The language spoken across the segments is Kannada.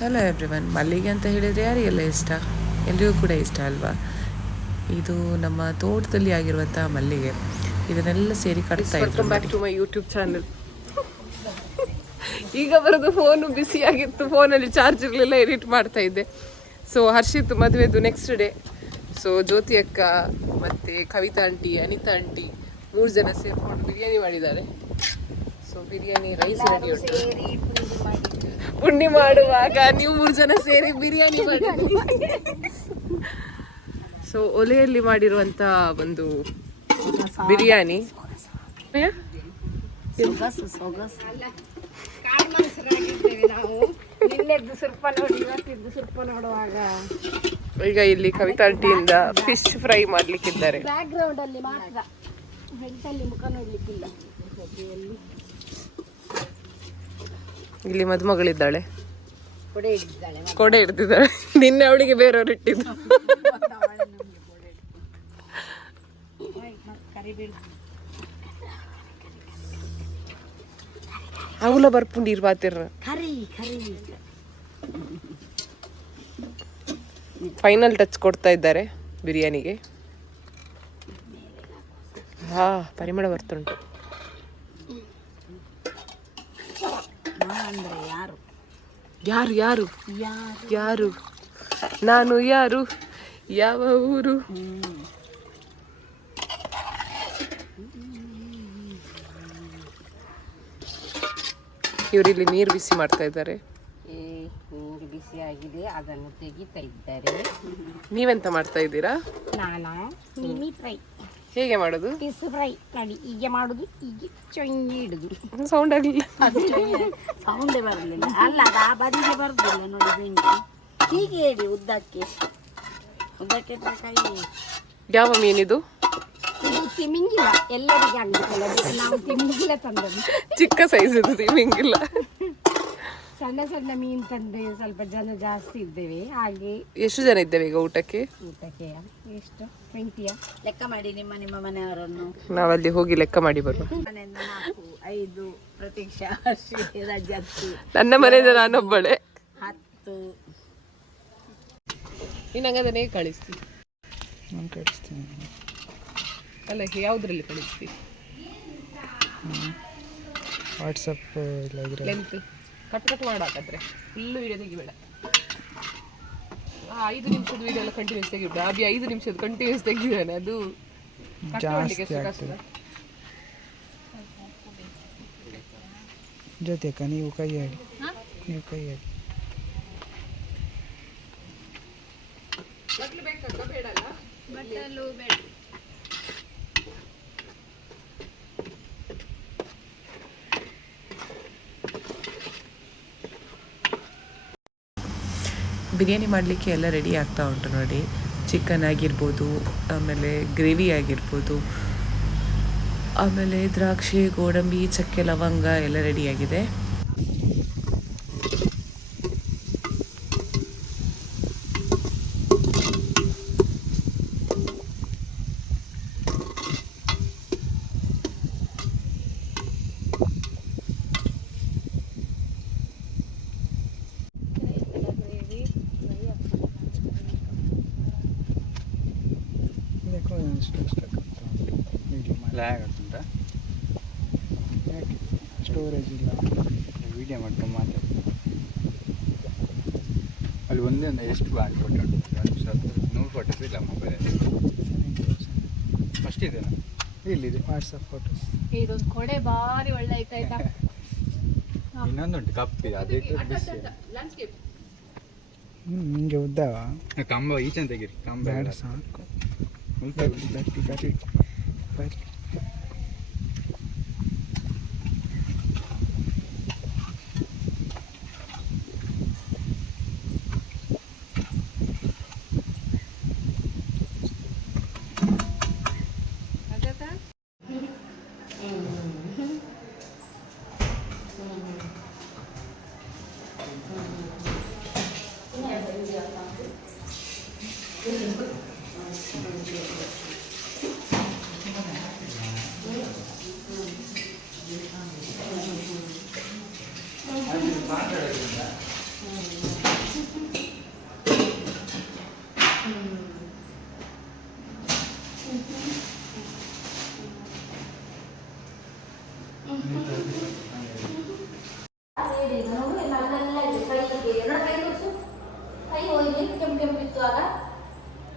Hello everyone. ಮಲ್ಲಿಗೆ ಅಂತ ಹೇಳಿದರೆ ಯಾರಿಗೆಲ್ಲ ಇಷ್ಟ? ಎಲ್ರಿಗೂ ಕೂಡ ಇಷ್ಟ ಅಲ್ವಾ? ಇದು ನಮ್ಮ ತೋಟದಲ್ಲಿ ಆಗಿರುವಂಥ ಮಲ್ಲಿಗೆ. ಇದನ್ನೆಲ್ಲ ಸೇರಿ ಕಟ್ತಾ ಇದ್ರು. Welcome back to my YouTube channel. ಈಗ ಬರೋದು ಫೋನು ಬಿಸಿಯಾಗಿತ್ತು, ಫೋನಲ್ಲಿ ಚಾರ್ಜ್ ಇರಲಿಲ್ಲ, ಎಡಿಟ್ ಮಾಡ್ತಾ ಇದ್ದೆ. ಸೊ ಹರ್ಷಿತ್ ಮದುವೆದು ನೆಕ್ಸ್ಟ್ ಡೇ. ಸೊ ಜ್ಯೋತಿ ಅಕ್ಕ ಮತ್ತು ಕವಿತಾ ಆಂಟಿ, ಅನಿತಾ ಆಂಟಿ 3 ಜನ ಸೇರಿಕೊಂಡು ಬಿರಿಯಾನಿ ಮಾಡಿದ್ದಾರೆ. ಸೊ ಬಿರಿಯಾನಿ ರೈಸ್ ರೆಡಿ ಉಂಟು. ಪುಂಡಿ ಮಾಡುವಾಗ ನೀವು 3 ಜನ ಸೇರಿ ಬಿರಿಯಾನಿ ಮಾಡಿ. ಸೊ ಒಲೆಯಲ್ಲಿ ಮಾಡಿರುವಂಥ ಒಂದು ಬಿರಿಯಾನಿ. ಈಗ ಇಲ್ಲಿ ಕವಿತಾ ಆಂಟಿಯಿಂದ ಫಿಶ್ ಫ್ರೈ ಮಾಡ್ಲಿಕ್ಕಿದ್ದಾರೆ. ಇಲ್ಲಿ ಮದುಮಗಳಿದ್ದಾಳೆ, ಕೊಡೆ ಹಿಡ್ದಿದ್ದಾಳೆ. ನಿನ್ನೆ ಅವಳಿಗೆ ಬೇರೆಯವ್ರು ಇಟ್ಟಿದ್ದು. ಅವಳ ಬರ್ಪುಂಡಿ ಇರ್ಬಾತಿರ. ಫೈನಲ್ ಟಚ್ ಕೊಡ್ತಾ ಇದ್ದಾರೆ ಬಿರಿಯಾನಿಗೆ. ಹಾ, ಪರಿಮಳ ಬರ್ತುಂಟು. ಯಾರು ಯಾರು ಯಾರು ನಾನು ಯಾರು, ಯಾವ ಊರು? ಇವರಿಲ್ಲಿ ನೀರು ಬಿಸಿ ಮಾಡ್ತಾ ಇದ್ದಾರೆ. ನೀರು ಬಿಸಿ ಆಗಿದೆ, ಅದನ್ನು ತೆಗಿತಾ ಇದ್ದಾರೆ. ನೀವೆಂತ ಮಾಡ್ತಾ ಇದ್ದೀರಾ? ನಾನು ಮಿನಿ ಫ್ರೈ. ಹೇಗೆ ಮಾಡೋದು? ಫಿಶ್ ಫ್ರೈ ನೋಡಿ, ಹೀಗೆ ಮಾಡುದು, ಹೀಗೆ ಚೊಂಗಿ ಇಡುದು. ಸೌಂಡ್ ಆಗಲಿಲ್ಲ, ಸೌಂಡೇ ಬರಲಿಲ್ಲ. ಅಲ್ಲ, ಅದು ಆ ಬದಿಗೆ ಬರುದಿಲ್ಲ ನೋಡಿ ಬೆಂಕಿ. ಹೀಗೆ ಹೇಳಿ, ಉದ್ದಕ್ಕೆ ಕೈ. ಯಾವ ಮೀನಿದು? ಇದು ತಿಮಿಂಗಿಲ್ಲ, ಎಲ್ಲರಿಗೆ ಆಗಬೇಕಲ್ಲ, ನಾವು ತಿಮಿಂಗಿಲ್ಲ ತಂದದ್ದು. ಚಿಕ್ಕ ಸೈಜ್ ಇದು ತಿಮಿಂಗಿಲ್ಲ. ಸಣ್ಣ ಸಣ್ಣ ಮೀನು ತಂದೆ, ಸ್ವಲ್ಪ ಜನ ಜಾಸ್ತಿ ಇದ್ದೇವೆ ಹಾಗೆ. ಎಷ್ಟು ಜನ ಇದ್ದೇವೆ ಈಗ ಊಟಕ್ಕೆ? ಎಷ್ಟು 20 ಲೆಕ್ಕ ಮಾಡಿ. ನಿಮ್ಮ ಮನೆಯವರನ್ನು ನಾವಲ್ಲಿ ಹೋಗಿ ಲೆಕ್ಕ ಮಾಡಿ ಬರುವ. 4, 5 ಪ್ರತೀಕ್ಷಾ, ರಜತ್ತು, ನನ್ನ ಮನೆಯಿಂದ ನಾನೊಬ್ಬಳೆ. 10. ನೀನು ಹಂಗದನ್ನೇ ಕಳಿಸ್ತಿ? ನಾನು ಕಳಿಸ್ತೀನಿ. ಅಲ್ಲ, ಯಾವುದ್ರಲ್ಲಿ ಕಳಿಸ್ತಿ? ವಾಟ್ಸಪ್ ಲೆಂತ್ ಕಟ್ ಮಾಡಾಕಂದ್ರೆ ಫುಲ್ಲು ವಿಡಿಯೋ ತೆಗಿಬೇಡ. 5 ನಿಮಿಷದ ವಿಡಿಯೋ ಎಲ್ಲ ಕಂಟಿನ್ಯೂಸ್ ತೆಗಿಬೇಡ. ಅಭಿ 5 ನಿಮಿಷದ ಕಂಟಿನ್ಯೂಸ್ ತೆಗಿದಾನೆ, ಅದು ಜೊತೆ ನೀವು ಕೈ ಆಡಿ, ನೀವು ಕೈ ಆಡಿ. ಬಿರಿಯಾನಿ ಮಾಡಲಿಕ್ಕೆ ಎಲ್ಲ ರೆಡಿ ಆಗ್ತಾ ಉಂಟು ನೋಡಿ. ಚಿಕನ್ ಆಗಿರ್ಬೋದು, ಆಮೇಲೆ ಗ್ರೇವಿ ಆಗಿರ್ಬೋದು, ಆಮೇಲೆ ದ್ರಾಕ್ಷಿ, ಗೋಡಂಬಿ, ಚಕ್ಕೆ, ಲವಂಗ ಎಲ್ಲ ರೆಡಿಯಾಗಿದೆ. ಸ್ಟೋರೇಜ್ ಇಲ್ಲ, ವಿಡಿಯೋ ಮಾಡ್ಕೊಂಡು ಮಾತಾಡಿ. ಅಲ್ಲಿ ಒಂದೇ ಎಷ್ಟು ಫೋಟೋ ಉಂಟು? 100 ಫೋಟೋಸ್ ಇಲ್ಲ ಮೊಬೈಲಲ್ಲಿ. ಫಸ್ಟ್ ಇದೆನಾ? ಇಲ್ಲಿದೆ ವಾಟ್ಸಪ್ ಫೋಟೋಸ್. ಇದೊಂದು ಕೊಡೆ ಭಾರಿ ಒಳ್ಳೆ ಆಯ್ತಾಯ್ತಾ. ಇನ್ನೊಂದುಂಟು ಕಪ್ಪಿದೆ, ಅದೇ ಬಿಸಿ. ನಿಮಗೆ ಉದ್ದವ ಕಂಬ ಈಚೆ ತೆಗೀರಿ, ಕಂಬ ಬೇಡ ಸಾಕು. ಬರ್ರಿ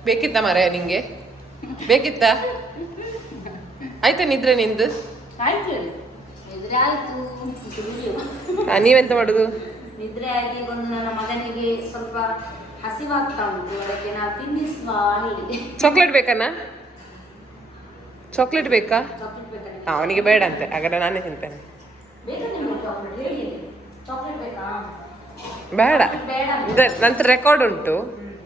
ಬೇಕಿತ್ತ ಮಾರಾಯ ನಿಂಗೆ? ಬೇಕಿತ್ತ? ಆಯ್ತಾ ನಿದ್ರೆ ನಿಂದು? ಆಯ್ತು ನಿದ್ರೆ ಆಯ್ತು. ನೀವೆಂತ ಮಾಡುದು? ನಿದ್ರೆ ಆಗಿ ಬಂದು ನನ್ನ ಮಗನಿಗೆ ಸ್ವಲ್ಪ ಹಸಿವಾಗ್ತಾ ಉಂಟು, ಅದಕ್ಕೆ ನಾವು ತಿನ್ನಿಸುವ ಹೇಳಿದೆ. ಚಾಕ್ಲೇಟ್ ಬೇಕನ್ನ? ಚಾಕ್ಲೇಟ್ ಬೇಕಾ? ಚಾಕ್ಲೇಟ್ ಬೇಕಾ? ಅವನಿಗೆ ಬೇಡ ಅಂತೆ, ಹಾಗಾದ್ರೆ ನಾನೇ ತಿಂತೇನೆ. ಬೇಕಾ ನಿಮಗೆ ಚಾಕ್ಲೇಟ್? ಹೇಳಿ, ಚಾಕ್ಲೇಟ್ ಬೇಕಾ? ಬೇಡ, ಬೇಡ ನಂತರ ರೆಕಾರ್ಡ್ ಉಂಟು.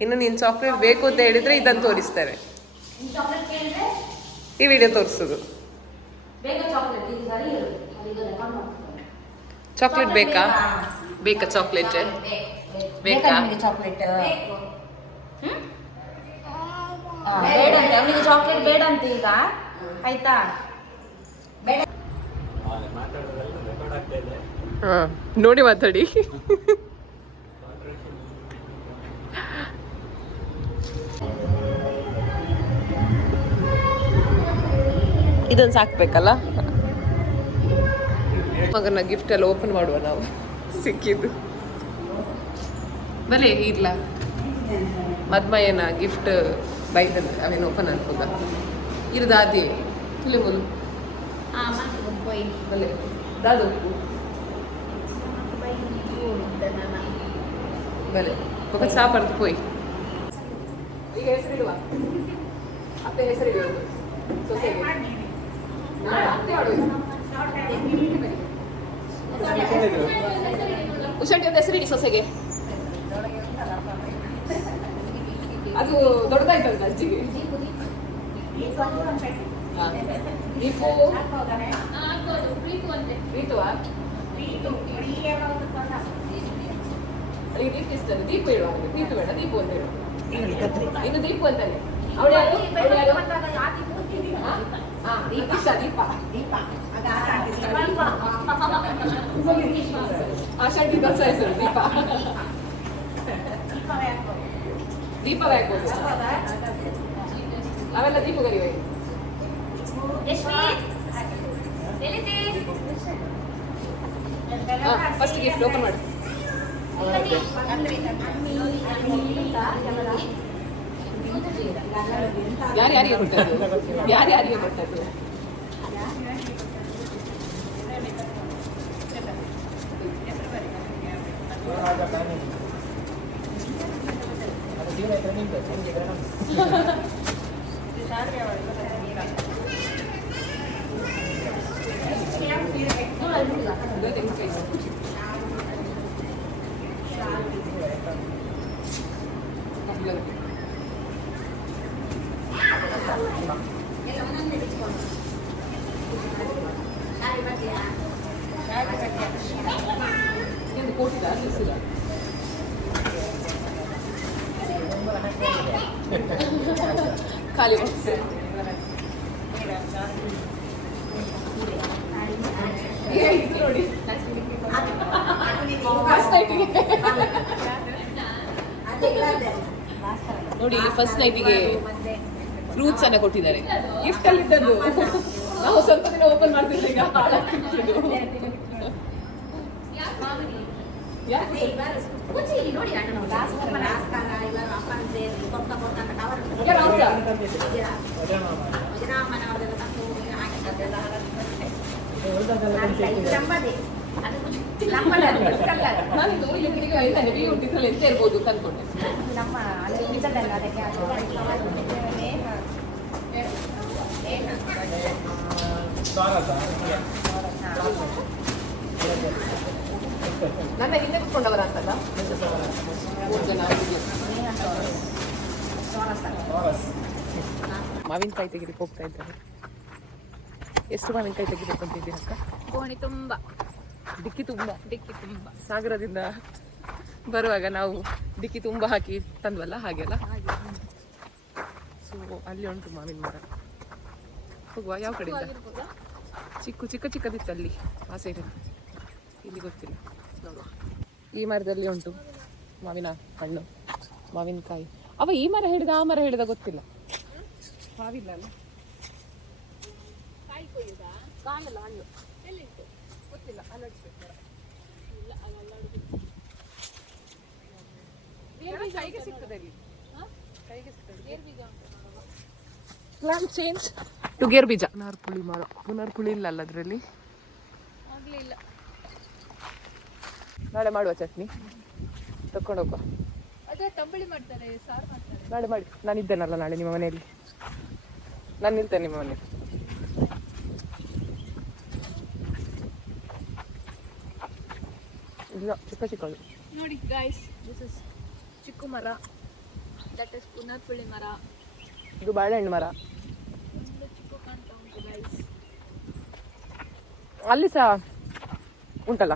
ಇನ್ನು ನೀನು ಚಾಕ್ಲೇಟ್ ಬೇಕು ಅಂತ ಹೇಳಿದ್ರೆ ಇದನ್ನು ತೋರಿಸ್ತೇವೆ. ಈ ಚಾಕ್ಲೇಟ್ ಕೇಳಿದ್ರೆ ಈ ವಿಡಿಯೋ ತೋರಿಸೋದು. ಬೇಕಾ ಚಾಕ್ಲೇಟ್? ಇದು ಸರಿ ಇರುತ್ತೆ, ಅದೀಗ ರೆಕಾರ್ಡ್ ಮಾಡ್ತಾರೆ. ಚಾಕ್ಲೇಟ್ ಬೇಕಾ? ಬೇಕಾ ಚಾಕ್ಲೇಟ್? ಬೇಕಾ ನಿಮಗೆ ಚಾಕ್ಲೇಟ್? ಬೇಡ ಅಂತ ಅವನಿಗೆ ಚಾಕ್ಲೇಟ್ ಬೇಡ ಅಂತ ಈಗ, ಆಯ್ತಾ? ಬೇಡ. ನೋಡಿ ಮಾತಾಡಿ. ಇದೊಂದು ಸಾಕ್ಬೇಕಲ್ಲ. ಮಗನ ಗಿಫ್ಟ್ ಎಲ್ಲ ಓಪನ್ ಮಾಡುವ ನಾವು, ಸಿಕ್ಕಿದ್ದು ಬಲೆ ಇಲ್ಲ. ಮದ್ಮಯ್ಯನ ಗಿಫ್ಟ್ ಬೈದಲ್ಲ, ಅವೇನು ಓಪನ್ ಅನ್ಬೋದ ಇರುದಾದಿ ತುಲೆ ಬೋಲು ಬಲೆ ದಾದು ಬಲೆ ఒక ಸಾಪಡ್ತು పోయి. ಈಗ ಹೆಸರಿಡುವ, ಅತ್ತೆ ಹೆಸರಿಡುವ ಸೊಸೆಗೆ. ಉಷಂಟಿ ಒಂದು ಹೆಸರಿಡಿ ಸೊಸೆಗೆ. ಅದು ದೊಡ್ಡದಾಯ್ತಂತ ಅಜ್ಜಿಗೆ. ದೀಪು ಪ್ರೀತುವಾ? ದೀಪ ಇಷ್ಟನೆ, ದೀಪ ಇಡುವ. ಪ್ರೀತು ಬೇಡ, ದೀಪು ಅಂತ ಹೇಳು. ಇನ್ನು ದೀಪು ಅಂತಾನೆ. ಅವಳು ಯಾರು? ದೀಪ ಆಷಾಢಿ ದಸ ಹೆಸರು ದೀಪ. ದೀಪವೇ ಹಾಕೋದು ಅವೆಲ್ಲ ದೀಪ ಕರಿವೆ. ಫಸ್ಟ್ ಗಿಫ್ಟ್ ಓಪನ್ ಮಾಡಿ. ಯಾರ್ಯಾರಿಗೆ ಕೊಟ್ಟದ್ದು? ಯಾರ್ಯಾರಿಗೆ ಕೊಟ್ಟದ್ದು? ಖಾಲಿ ನೋಡಿ ನೋಡಿ, ಫಸ್ಟ್ ನೈಟಿಗೆ ಫ್ರೂಟ್ಸ್ ಅನ್ನ ಕೊಟ್ಟಿದ್ದಾರೆ. ಗಿಫ್ಟ್ ಅಲ್ಲಿ ಇದ್ದದ್ದು ನಾವು ಸ್ವಲ್ಪ ದಿನ ಓಪನ್ ಮಾಡ್ತಿದ್ವಿ, ಈಗ ಹಾಳಾಗ್ತಿದ್ದು. ಹೆವಿ ಉಂಟಿದ್ರಲ್ಲಿ ಎಂತ ಇರ್ಬೋದು ಅಂತ ಅನ್ಕೊಂಡೆ. ನನ್ನ ಹಿಂದೆ ಕುತ್ಕೊಂಡವರ ಅಂತಲ್ಲ, 3 ಜನ. ಮಾವಿನಕಾಯಿ ತೆಗಿಲಿಕ್ಕೆ ಹೋಗ್ತಾ ಇದ್ದಾರೆ. ಎಷ್ಟು ಮಾವಿನಕಾಯಿ ತೆಗಿಬೇಕು ಅಂತಿದ್ದೀರ ಅಕ್ಕ? ಗೋಣಿ ತುಂಬ, ಡಿಕ್ಕಿ ತುಂಬ. ಡಿಕ್ಕಿ ತುಂಬ. ಸಾಗರದಿಂದ ಬರುವಾಗ ನಾವು ಡಿಕ್ಕಿ ತುಂಬ ಹಾಕಿ ತಂದ್ವಲ್ಲ, ಹಾಗೆಲ್ಲ. ಸೊ ಅಲ್ಲಿ ಉಂಟು ಮಾವಿನ ಮರ. ಹೋಗುವ? ಯಾವ ಕಡೆಯಿಂದ? ಚಿಕ್ಕದಿತ್ತು ಅಲ್ಲಿ, ಆ ಸೈಡ್. ಇಲ್ಲಿ ಗೊತ್ತಿಲ್ಲ, ನೋಡುವ. ಈ ಮರದಲ್ಲಿ ಉಂಟು ಮಾವಿನ ಹಣ್ಣು, ಮಾವಿನಕಾಯಿ. ಅವ ಈ ಮರ ಹಿಡಿದ ಆ ಮರ ಹಿಡಿದ ಗೊತ್ತಿಲ್ಲ. ಮಾವಿಲ್ಲ ಅಲ್ಲ, ಕಾಯಿ ಕೊಯ್ಯುದಾ? ಕಾಯಲ್ಲ, ಹಣ್ಣು ಎಲ್ಲಿತ್ತು ಗೊತ್ತಿಲ್ಲ. ಅಲ್ಲಾಡಿಸ್ಬೇಕು. ಕೈಗೆ ಸಿಗ್ತದೆ ಇಲ್ಲಿ, ಕೈಗೆ ಸಿಗ್ತದೆ. ಪ್ಲಾನ್ ಚೇಂಜ್ ಟು ಗೇರ್ ಬೀಜ. ಪುನರ್ಪುಳಿ ಮರ, ಪುನರ್ಪುಳಿ ಇಲ್ಲ ಅಲ್ಲ ಅದರಲ್ಲಿ. ನಾಳೆ ಮಾಡುವ ಚಟ್ನಿ, ತಕೊಂಡೋಗುವ. ಅದೇ ತಂಬಳಿ ಮಾಡ್ತಾರೆ, ಸಾರು ಮಾಡ್ತಾರೆ. ನಾಳೆ ಮಾಡಿ, ನಾನು ಇದ್ದೇನಲ್ಲ ನಾಳೆ ನಿಮ್ಮ ಮನೆಯಲ್ಲಿ, ನಾನು ನಿಲ್ತೇನೆ ನಿಮ್ಮ ಮನೆಯಲ್ಲಿ. ಇಲ್ಲ ಚಿಕ್ಕ ಚಿಕ್ಕದು ನೋಡಿ ಗೈಸ್, ದಿಸ್ ಇಸ್ ಚಿಕ್ಕು ಮರ, ದಟ್ ಇಸ್ ಪುನರ್ಪುಳಿ ಮರ. ಇದು ಬಾಳೆಹಣ್ಣು ಮರ. ಒಂದು ಚಿಕ್ಕು ಕಾಣ್ತಾ ಉಂಟು ಗೈಸ್. ಅಲ್ಲಿ ಸಹ ಉಂಟಲ್ಲ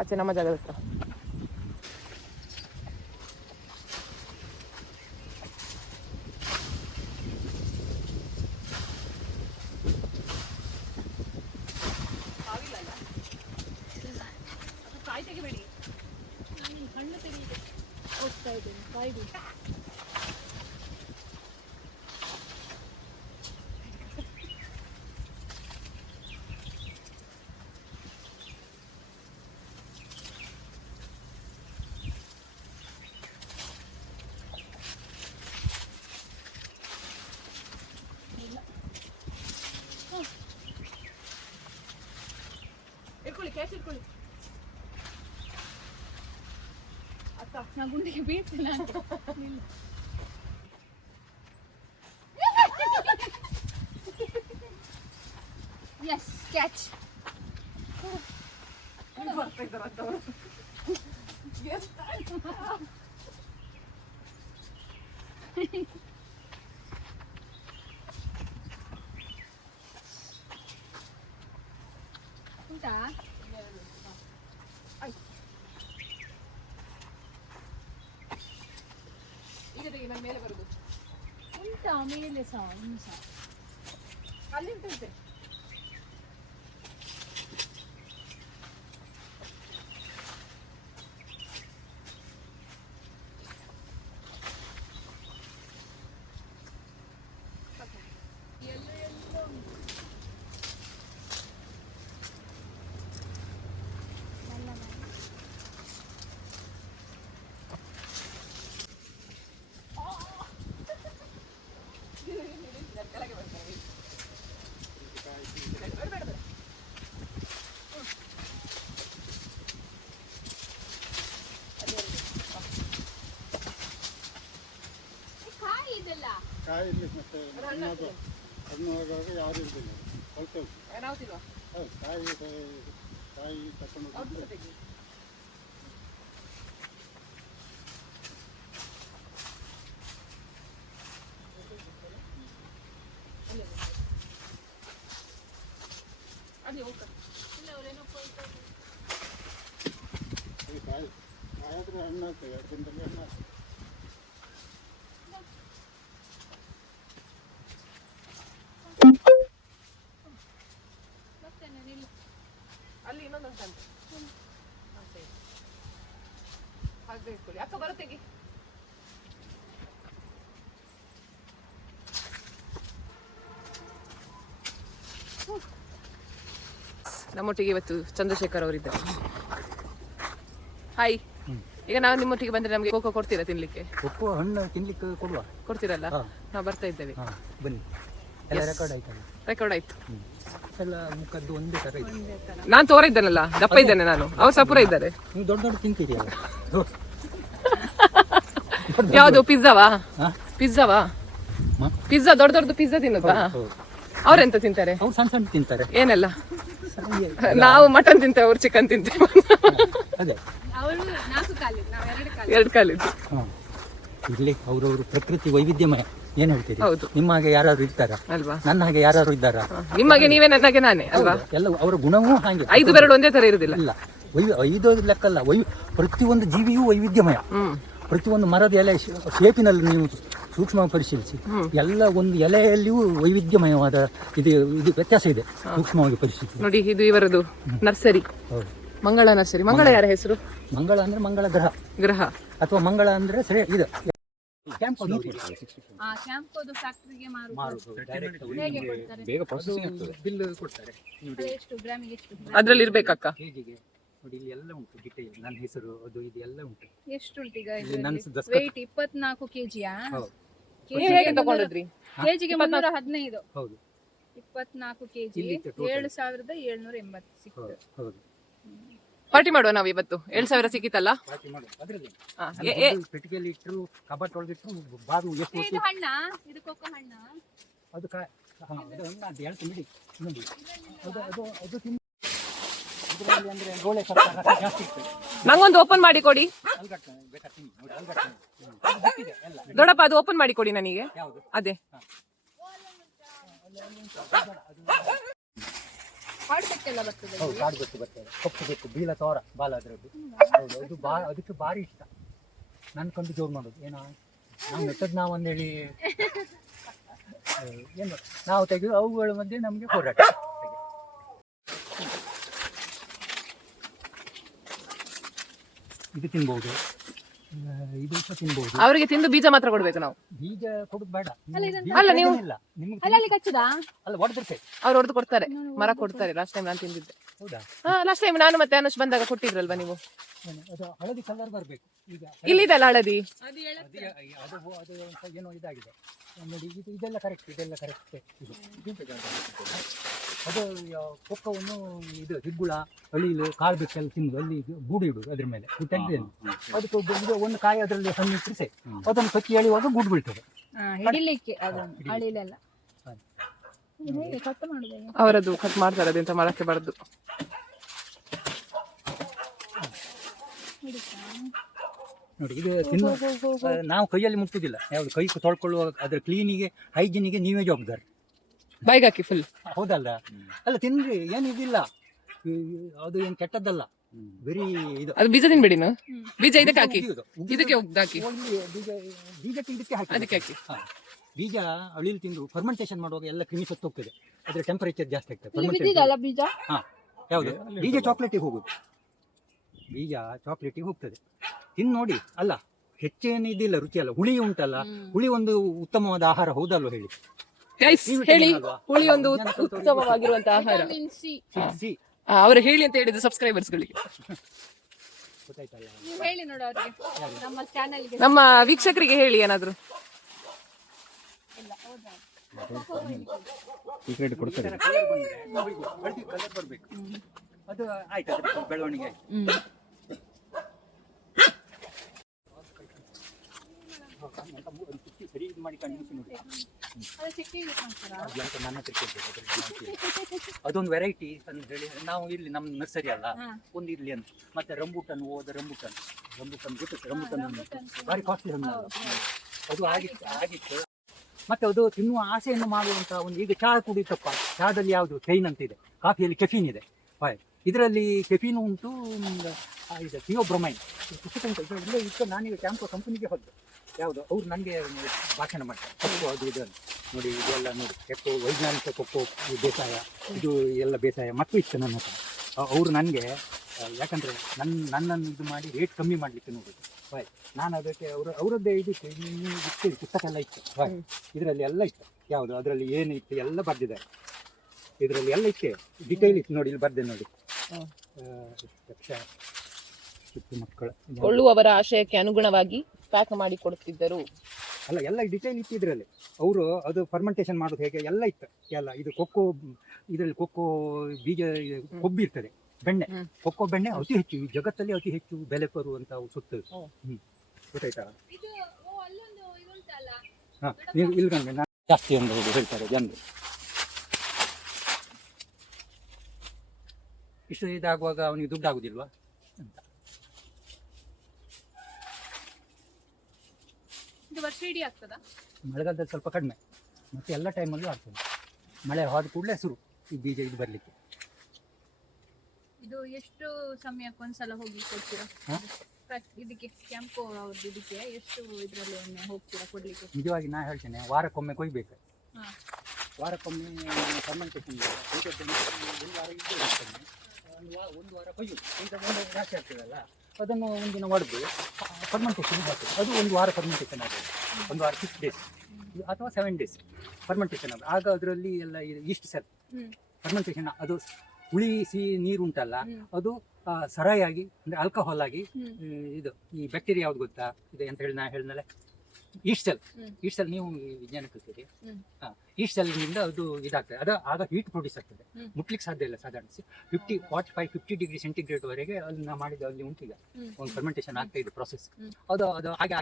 ಆಚೆ ನಮ್ಮ ಜಾಗದ ಹತ್ರ. ನಾನು ಹಣ್ಣು ತೆಗೆದು ಹೋಗ್ತಾ ಇದ್ದೇನೆ, ಕಾಯ್ದು. ಇಟ್ಕೊಳ್ಳಿ, ಕ್ಯಾಶ್ ಇಟ್ಕೊಳ್ಳಿ. ನಾ ಗುಂಡಿಗೆ ಬೀಳ್ತಿಲ್ಲ ಅಂತ. Yes catch. ಉಂಟಾ? ಈಗ ತೆಗಿ, ನನ್ನ ಮೇಲೆ ಬರುದು. ಉಂಟಾ ಮೇಲೆ ಸಹ? ಇನ್ನು ಸಹ ಅಲ್ಲಿ ಉಂಟಂತೆ. ಕಾಯಿ ಇದೆಲ್ಲ ಕಾಯಿ ಇಲ್ಲಿ ಮತ್ತೆ ಹಣ್ಣಾಗುವಾಗ ಯಾರು ಇರ್ತಿಲ್ಲ, ಸ್ವಲ್ಪ ಏನಾಗ್ತಿಲ್ವಾ? ಹೌದು. ಕಾಯಿ ತಕೊಂಡು ಅವ್ರದ್ದು ಸಹ ತೆಗಿ. ಅಲ್ಲಿ ಹೋಗ. ಇಲ್ಲ, ಅವರೇನೋ ಕೊಯ್ತಾರೆ. ಕಾಯಿ ಆದ್ರೆ ಹಣ್ಣಾಗ್ತದೆ, 2 ದಿನದಲ್ಲಿ ಹಣ್ಣಾಗ್ತದೆ. ಬರ್ತೇನೆ ನಿಲ್ಲು. ಅಲ್ಲಿ ಇನ್ನೊಂದು ಉಂಟಂತೆ. ಹಾಗೆ ಇಟ್ಕೊಳ್ಳಿ. ಅಕ್ಕ ಬರೋ ತೆಗಿ. ನಮ್ಮೊಟ್ಟಿಗೆ ಇವತ್ತು ಚಂದ್ರಶೇಖರ್ ಅವರಿದ್ದಾರೆ. ಹಾಯ್. ಈಗ ನಾವು ನಿಮ್ಮೊಟ್ಟಿಗೆ ಬಂದ್ರೆ ನಮಗೆ ಕೋಕೋ ಕೊಡ್ತೀರಾ ತಿನ್ಲಿಕ್ಕೆ? ಒಪ್ಪು ಹಣ್ಣು ತಿನ್ಲಿಕ್ಕೆ ಕೊಡುವ. ಕೊಡ್ತೀರಲ್ಲ? ನಾವು ಬರ್ತಾ ಇದ್ದೇವೆ. ಬನ್ನಿ. ಎಲ್ಲ ರೆಕಾರ್ಡ್ ಆಯ್ತಲ್ಲ? ರೆಕಾರ್ಡ್ ಆಯ್ತು. ಎಲ್ಲ ಮುಖದ್ದು ಒಂದೇ ತರ ಇದೆ. ನಾನು ತೋರ ಇದ್ದೇನಲ್ಲ, ದಪ್ಪ ಇದ್ದೇನೆ ನಾನು, ಅವ್ರು ಸಪುರ ಇದ್ದಾರೆ. ನೀವು ದೊಡ್ಡ ದೊಡ್ಡ ತಿಂತೀರಿ ಅಲ್ಲ? ಯಾವುದು ಪಿಜ್ಜಾವಾ? ಹಾ? ಪಿಜ್ಜಾವಾ? ಹ? ಪಿಜ್ಜಾ ದೊಡ್ಡ ದೊಡ್ಡದು ಪಿಜ್ಜಾ ತಿನ್ನೋದಾ? ಅವ್ರೆಂತ ತಿಂತಾರೆ? ಅವ್ರು ಸಣ್ಣ ಸಣ್ಣ ತಿಂತಾರೆ. ಏನೆಲ್ಲ? ನಾವು ಮಟನ್ ತಿಂತೇವೆ, ಅವ್ರು ಚಿಕನ್ ತಿಂತೇವೆ. ಅದೇ ಅವರು 4 ಕಾಲಿದ್ದು, ನಾವು 2 ಕಾಲಿದ್ದು. 2 ಕಾಲಿದ್ದು. ಇಲ್ಲಿ ಅವರವರು ಪ್ರಕೃತಿ ವೈವಿಧ್ಯಮಯ. ಏನ್ ಹೇಳ್ತೀರಿ? ಹೌದು. ನಿಮ್ಮ ಹಾಗೆ ಯಾರಾದ್ರು ಇರ್ತಾರಾ? ಅಲ್ವಾ? ನನ್ನ ಹಾಗೆ ಯಾರು ಇದ್ದಾರಾ? ನಿಮಗೆ ನೀವೇ, ನನಗೆ ನಾನೇ ಅಲ್ವಾ? ಎಲ್ಲ ಅವರ ಗುಣವೂ ಹಾಗೆ. 5 ಬೆರಳು ಒಂದೇ ತರ ಇರುದಿಲ್ಲ. ಇಲ್ಲ, 5 ಲೆಕ್ಕಲ್ಲ. ಪ್ರತಿಯೊಂದು ಜೀವಿಯೂ ವೈವಿಧ್ಯಮಯ. ಪ್ರತಿಯೊಂದು ಮರದ ಎಲೆ ಶೇಪಿನಲ್ಲಿ ನೀವು ಸೂಕ್ಷ್ಮ ಪರಿಶೀಲಿಸಿ, ಎಲ್ಲ ಒಂದು ಎಲೆಯಲ್ಲಿಯೂ ವೈವಿಧ್ಯಮಯವಾದ ಇದು ವ್ಯತ್ಯಾಸ ಇದೆ. ಸೂಕ್ಷ್ಮವಾಗಿ ಪರಿಶೀಲಿಸಿ ನೋಡಿ. ಇದು ಇವರದು ನರ್ಸರಿ, ಹೌದು. ಮಂಗಳ ನರ್ಸರಿ. ಮಂಗಳ ಯಾರ ಹೆಸರು? ಮಂಗಳ ಅಂದ್ರೆ ಮಂಗಳ ಗ್ರಹ, ಅಥವಾ ಮಂಗಳ ಅಂದ್ರೆ ಸರಿ ಇದು ಆ ಕ್ಯಾಂಪ್ದು ಫ್ಯಾಕ್ಟರಿಗೆ ಮಾರುದು. ಹೇಗೆ ಕೊಡ್ತಾರೆ? ಬೇಗ ಪ್ರೊಸೆಸಿಂಗ್ ಬಿಲ್ ಕೊಡ್ತಾರೆ. ಅದು ಎಷ್ಟು ಗ್ರಾಮಿಗೆ ಎಷ್ಟು? ಅದ್ರಲ್ಲಿ ಇರ್ಬೇಕಕ್ಕ. ಕೆಜಿಗೆ ನೋಡಿ, ಇಲ್ಲಿ ಎಲ್ಲ ಉಂಟು ಡಿಟೇಲ್. ನನ್ನ ಹೆಸರು ಅದು ಇದು ಎಲ್ಲ ಉಂಟು. ಎಷ್ಟು ಉಂಟು ಈಗ? ಇಲ್ಲಿ ನನ್ನ ವೆಯ್ಟ್ 24 kg. ಹೌದು. ನೀವ್ ಹೇಗೆ ತಗೊಂಡಿದ್ರಿ? ಕೆಜಿಗೆ 315, ಹೌದು 24 ಕೆಜಿ ಇಲ್ಲಿತ್ತು total. 7780 ಸಿಕ್ತು. ಹೌದು ಪಾರ್ಟಿ ಮಾಡುವ ನಾವು ಇವತ್ತು. 7000 ಸಿಕ್ಕಿತ್ತಲ್ಲ? ಪಾರ್ಟಿ ಮಾಡು ಅದರಲ್ಲಿ ಹಾ, ಪೆಟ್ಟಿಗೆಯಲ್ಲಿ ಇಟ್ಟರು ಕಬಾಟ್ ಒಳಗಿಟ್ಟರು ಬಾದು ಎಷ್ಟು ಇದು ಹಣ್ಣ, ಇದು ಕೊಕ್ಕೋ ಹಣ್ಣ. ಅದು ಅದು ಹೇಳ್ತೀನಿ ಬಿಡಿ ನೋಡಿ ಅದು ಅದು ಅದು ತಿಂದು ಇದರಲ್ಲಿ ಅಂದರೆ ಗೋಳೆ ಸ್ವಲ್ಪ ರಸ ಜಾಸ್ತಿ ಇರ್ತದೆ. ನಂಗೊಂದು ಓಪನ್ ಮಾಡಿ ಕೊಡಿ ಅಲ್ಗಟ್ಟು ಬೇಕಾ ತಿನ್ನಿ ನೋಡಿ ಅಲ್ಗಟ್ಟು ಅದು ಬಿಟ್ಟಿದೆ ಎಲ್ಲ. ದೊಡ್ಡಪ್ಪ, ಅದು ಓಪನ್ ಮಾಡಿ ಕೊಡಿ ನನಗೆ. ಯಾವುದು ಅದೇ ಹಾರ್ಟ್ ಬೆಕ್ಕೆಲ್ಲ ಬರ್ತದೆ. ಹೌದು ಕಾಡು ಬೆಕ್ಕು ಬರ್ತದೆ, ಕಪ್ಪು ಬೆಕ್ಕು ಬೀಳ ತೋರ ಬಾಲ ಅದರದ್ದು. ಹೌದು ಅದು ಅದಕ್ಕೆ ಭಾರಿ ಇಷ್ಟ. ನನ್ನ ಕಂಡು ಜೋರು ಮಾಡೋದು ಏನೋ ನಾವು ನೆಟ್ಟದ್ದು ನಾವು ಅಂದೇಳಿ ಏನು ನಾವು ತೆಗೆದು ಅವುಗಳ ಮಧ್ಯೆ ನಮಗೆ ಹೋರಾಟ. ಇದು ತಿನ್ಬಹುದು, ಇದು ಸಹ ತಿನ್ಬಹುದು. ಅವರಿಗೆ ತಿಂದು ಬೀಜ ಮಾತ್ರ ಕೊಡ್ಬೇಕು ನಾವು. ಬೀಜ ಕೊಡುದು ಬೇಡ. ಅಲ್ಲ, ನೀವು ನಿಮ್ಗೆ ಅಲ್ಲಲ್ಲಿ ಕಚ್ಚದ ಅಲ್ಲ ಹೊಡೆದಿರ್ತೇವೆ. ಅವ್ರು ಹೊಡೆದು ಕೊಡ್ತಾರೆ, ಮರ ಕೊಡ್ತಾರೆ. ಲಾಸ್ಟ್ ಟೈಮ್ ನಾನು ತಿಂದಿದ್ದೆ. ಹೌದಾ? ಹಾ, ಲಾಸ್ಟ್ ಟೈಮ್ ನಾನು ಮತ್ತೆ ಅನುಷ್ ಬಂದಾಗ ಕೊಟ್ಟಿದ್ರಲ್ವಾ ನೀವು? ಏನು ಅದು ಹಳದಿ ಕಲರ್ ಬರಬೇಕು ಈಗ. ಇಲ್ಲಿದೆಲ್ಲ ಹಳದಿ. ಅದು ಅದು ಏನೋ ಇದಾಗಿದೆ ನೋಡಿ. ಇದೆಲ್ಲ ಕರೆಕ್ಟ್, ಇದೆಲ್ಲ ಕರೆಕ್ಟ್. ಅದು ಕೊಕ್ಕವನ್ನು ಇದು ಹಿಗ್ಗುಳ ಅಳಿಲು ಕಾಳು ಬೆಕ್ಕೆಲ್ಲ ತಿನ್ನೋದು ಅಲ್ಲಿ ಗೂಡು ಇಡುದು ಅದ್ರ ಮೇಲೆ ತೆಗ್ದೇನು ಅದಕ್ಕೆ ಒಂದು ಕಾಯಿ ಅದರಲ್ಲಿ ಹಣ್ಣು ಇಟ್ಟರೆ ಸೇ ಅದನ್ನು ಕಚ್ಚಿ ಎಳೆಯುವಾಗ ಗೂಡು ಬೀಳ್ತದೆ. ಹಿಡಿಲಿಕ್ಕೆ ಅದನ್ನು ಅಳಿಲೆಲ್ಲ ಹೇಗೆ ಕಟ್ ಮಾಡುದು? ಅವರದ್ದು ಕಟ್ ಮಾಡ್ತಾರೆ, ಅದೆಂತ ಮರಕ್ಕೆ ಬರದು. ನೋಡಿ ಇದು ತಿನ್ನು ನಾವು ಕೈಯಲ್ಲಿ ಮುಟ್ಟುದಿಲ್ಲ. ಯಾವುದು ಕೈ ತೊಳ್ಕೊಳ್ಳುವ ಅದರ ಕ್ಲೀನಿಗೆ ಹೈಜಿನಿಗೆ ನೀವೇ ಜವಾಬ್ದಾರಿ. ಬೈಕ್ ಹಾಕಿ ಫುಲ್. ಹೌದಲ್ಲ? ಅಲ್ಲ ತಿನ್ರಿ, ಏನು ಇದಿಲ್ಲ, ಅದು ಏನು ಕೆಟ್ಟದ್ದಲ್ಲ. ಬರೀ ಇದು ಅದು ಬೀಜ ತಿನ್ಬೇಡಿ ನೀವು. ಬೀಜ ಇದಕ್ಕೆ ಹಾಕಿ, ಉಗಿಯೋದು. ಇದಕ್ಕೆ ಹಾಕಿ, ಬೀಜಕ್ಕೆ ಇದಕ್ಕೆ ಹಾಕಿ. ಅದಕ್ಕೆ ಹಾಕಿ. ಬೀಜ ಅಳಿಲು ತಿಂದು ಫರ್ಮೆಂಟೇಷನ್ ಮಾಡುವಾಗ ಎಲ್ಲ ಕ್ರಿಮಿ ಸತ್ತು ಹೋಗ್ತದೆ. ಅದರ ಟೆಂಪರೇಚರ್ ಜಾಸ್ತಿ ಆಗ್ತದೆ. ಬಿದ್ದಿದಲ್ಲ ಬೀಜ? ಹಾಂ, ಯಾವುದು ಬೀಜ ಚಾಕ್ಲೇಟಿಗೆ ಹೋಗುದು. ಬೀಜ ಚಾಕ್ಲೇಟಿಗೆ ಹೋಗ್ತದೆ. ತಿನ್ನು ನೋಡಿ. ಅಲ್ಲ ಹೆಚ್ಚೇನು ಇದಿಲ್ಲ, ರುಚಿ ಅಲ್ಲ. ಹುಳಿ ಉಂಟಲ್ಲ, ಹುಳಿ ಒಂದು ಉತ್ತಮವಾದ ಆಹಾರ. ಹೌದಲ್ವ ಹೇಳಿ? ಹೇಳಿ, ಹುಳಿ ಒಂದು ಉತ್ತಮವಾಗಿರುವಂತಹ ಆಹಾರ. ಸಿ ಅವರು ಹೇಳಿ ಅಂತ ಹೇಳಿದ್ರು ಸಬ್ಸ್ಕ್ರೈಬರ್ಸ್ಗಳಿಗೆ. ಗೊತ್ತಾಯ್ತಲ್ಲ? ನೀವು ಹೇಳಿ ನೋಡು ಅವ್ರಿಗೆ, ನಮ್ಮ ಚಾನೆಲ್ಗೆ. ನಮ್ಮ ವೀಕ್ಷಕರಿಗೆ ಹೇಳಿ ಏನಾದ್ರು. ಸೀಕ್ರೆಟ್ ಕೊಡ್ತಾರೆ. ಕಲರ್ ಬರಬೇಕು. ಅದು ಆಯ್ತು, ಅದ್ರ ಬೆಳವಣಿಗೆ ಆಯ್ತು. ಸರಿ ಇದು ಮಾಡಿ ಕಂಡಿಸಿ ನೋಡಿ. ನನ್ನ ಅದೊಂದು ವೆರೈಟಿ ಅಂತ ಹೇಳಿ ನಾವು ಇಲ್ಲಿ ನಮ್ಮ ನರ್ಸರಿ ಅಲ್ಲ ಒಂದು ಇರ್ಲಿ ಅಂತ. ಮತ್ತೆ ರಂಬೂಟನ್ ರಂಬೂಟನ್ ಗೊತ್ತಿತ್ತು. ರಂಬೂಟನ್ ಭಾರಿ ಕಾಸ್ಟ್ಲಿ ಹಣ್ಣು ಅದು ಆಗಿತ್ತು. ಮತ್ತೆ ಅದು ತಿನ್ನುವ ಆಸೆಯನ್ನು ಮಾಡುವಂತ ಒಂದು. ಈಗ ಚಹಾ ಕುಡಿತಪ್ಪ, ಚಹಾದಲ್ಲಿ ಯಾವುದು ಕೈನ್ ಅಂತ ಇದೆ, ಕಾಫಿಯಲ್ಲಿ ಕೆಫೀನ್ ಇದೆ. ಇದರಲ್ಲಿ ಕೆಫೀನು ಉಂಟು, ಇದು ಥಿಯೋಬ್ರೊಮೈನ್ ಉಂಟು. ಇಲ್ಲೇ ಇತ್ತು. ನಾನೀಗ ಕ್ಯಾಂಪೋ ಕಂಪನಿಗೆ ಹೋದ್ದು. ಯಾವುದು ಅವ್ರು ನನಗೆ ಭಾಷಣ ಮಾಡ್ತಾರೆ. ಕೊಕ್ಕೋ ಅದು ಇದನ್ನು ನೋಡಿ, ಇದೆಲ್ಲ ನೋಡಿ ಕೊಕ್ಕೋ ವೈಜ್ಞಾನಿಕ ಕೊಕ್ಕೋ ಬೇಸಾಯ, ಇದು ಎಲ್ಲ ಬೇಸಾಯ ಮಕ್ಕಳು ಇತ್ತು ನನ್ನ ಹತ್ರ. ಅವರು ನನಗೆ ಯಾಕಂದರೆ ನನ್ನನ್ನು ಇದು ಮಾಡಿ ರೇಟ್ ಕಮ್ಮಿ ಮಾಡಲಿಕ್ಕೆ ನೋಡೋದು. ನಾನು ಅದಕ್ಕೆ ಅವರದ್ದೇ ಇದಕ್ಕೆ ಇತ್ತು, ಪುಸ್ತಕ ಎಲ್ಲ ಇತ್ತು. ಇದರಲ್ಲಿ ಎಲ್ಲ ಇತ್ತು. ಯಾವುದು ಅದರಲ್ಲಿ ಏನು ಇತ್ತು ಎಲ್ಲ ಬರೆದಿದ್ದಾರೆ. ಇದರಲ್ಲಿ ಎಲ್ಲ ಇತ್ತು, ಡಿಟೇಲ್ ಇತ್ತು ನೋಡಿ. ಇಲ್ಲಿ ಬರ್ದೆ ನೋಡಿ. ಮಕ್ಕಳು ಕೊಳ್ಳುವವರ ಆಶಯಕ್ಕೆ ಅನುಗುಣವಾಗಿ ಪ್ಯಾಕ್ ಮಾಡಿ ಕೊಡುತ್ತಿದ್ದರು. ಅಲ್ಲ, ಎಲ್ಲ ಡಿಟೇಲ್ ಇತ್ತು ಇದರಲ್ಲಿ. ಅವರು ಅದು ಫರ್ಮೆಂಟೇಷನ್ ಮಾಡೋದು ಹೇಗೆ ಎಲ್ಲ ಇತ್ತು. ಎಲ್ಲ ಇದು ಕೊಕ್ಕೋ, ಇದರಲ್ಲಿ ಕೊಕ್ಕೋ ಬೀಜ ಕೊಬ್ಬಿರ್ತದೆ, ಬೆಣ್ಣೆ. ಕೊಕ್ಕೋ ಬೆಣ್ಣೆ ಅತಿ ಹೆಚ್ಚು ಈ ಜಗತ್ತಲ್ಲಿ ಅತಿ ಹೆಚ್ಚು ಬೆಲೆ ಬರುವಂತ ಸುತ್ತು. ಗೊತ್ತಾಯ್ತಾ? ಹಾಂ, ನೀವು ಇಲ್ಗಂಗೆ ನಾನು ಜಾಸ್ತಿ ಅಂತ ಹೇಳ್ತಾರೆ ಜನರು. ಇಷ್ಟು ಇದಾಗುವಾಗ ಅವನಿಗೆ ದುಡ್ಡು ಆಗುದಿಲ್ವಾ ಅಂತ. ಇದು ವರ್ಷ ಇಡೀ ಆಗ್ತದಾ? ಮಳೆಗಾಲದಲ್ಲಿ ಸ್ವಲ್ಪ ಕಡಿಮೆ, ಮತ್ತೆ ಎಲ್ಲ ಟೈಮಲ್ಲೂ ಆಗ್ತದೆ. ಮಳೆ ಹೋದ ಕೂಡಲೇ ಶುರು ಈ ಬೀಜ ಇದು ಬರಲಿಕ್ಕೆ. ಇದು ಎಷ್ಟು ಸಮಯಕ್ಕೆ ಒಂದ್ಸಲ ಹೋಗಿ ಕೊಡ್ತೀರಾ? ಇದಕ್ಕೆ ಕ್ಯಾಂಪೋ ಅವ್ರದ್ದು ಇದಕ್ಕೆ ಎಷ್ಟು ಇದರಲ್ಲಿ ಒಮ್ಮೆ ಹೋಗ್ತೀರಾ ಕೊಡ್ಲಿಕ್ಕೆ? ನಿಜವಾಗಿ ನಾ ಹೇಳ್ತೇನೆ, ವಾರಕ್ಕೊಮ್ಮೆ ಕೊಯ್ಬೇಕು. ವಾರಕ್ಕೊಮ್ಮೆ ಫರ್ಮೆಂಟೇಷನ್ ಒಂದು ವಾರ ಕೊಯ್ಯುದು. ಈಗ ಒಂದು ಜಾಸ್ತಿ ಆಗ್ತದಲ್ಲ, ಅದನ್ನು ಒಂದಿನ ಒಡೆದು ಫರ್ಮೆಂಟೇಷನ್ ಆಗ್ತದೆ. ಅದು ಒಂದು ವಾರ ಫರ್ಮೆಂಟೇಷನ್ ಆಗ್ತದೆ. ಒಂದು ವಾರ 6 days ಅಥವಾ 7 days ಫರ್ಮೆಂಟೇಷನ್ ಆಗ ಅದರಲ್ಲಿ ಎಲ್ಲ ಇಷ್ಟು ಸರ್ ಫರ್ಮೆಂಟೇಷನ್. ಅದು ಹುಳಿಸಿ ನೀರು ಉಂಟಲ್ಲ, ಅದು ಸರಾಯಾಗಿ ಅಂದರೆ ಆಲ್ಕೋಹಾಲ್ ಆಗಿ ಇದು ಈ ಬ್ಯಾಕ್ಟೀರಿಯಾ ಯಾವ್ದು ಗೊತ್ತಾ? ಇದು ಎಂತ ಹೇಳಿ ನಾ ಹೇಳಿದ್ನಲ್ಲ, ಈಸ್ಟ್ ಸೆಲ್ ನೀವು ವಿಜ್ಞಾನ ಕಲ್ತೀರಿ. ಈಸ್ಟ್ ಸೆಲ್ನಿಂದ ಅದು ಇದಾಗ್ತದೆ, ಅದು ಆಗ ಹೀಟ್ ಪ್ರೊಡ್ಯೂಸ್ ಆಗ್ತದೆ, ಮುಟ್ಲಿಕ್ಕೆ ಸಾಧ್ಯ ಇಲ್ಲ ಸಾಧಾರಣ 50 ಡಿಗ್ರಿ ಸೆಂಟಿಗ್ರೇಡ್ ವರೆಗೆ ಅದನ್ನ ಮಾಡಿದ ಅಲ್ಲಿ ಉಂಟೀಗ ಒಂದು ಫರ್ಮೆಂಟೇಷನ್ ಆಗ್ತಾ ಇದೆ ಪ್ರೊಸೆಸ್. ಅದು ಹಾಗೆ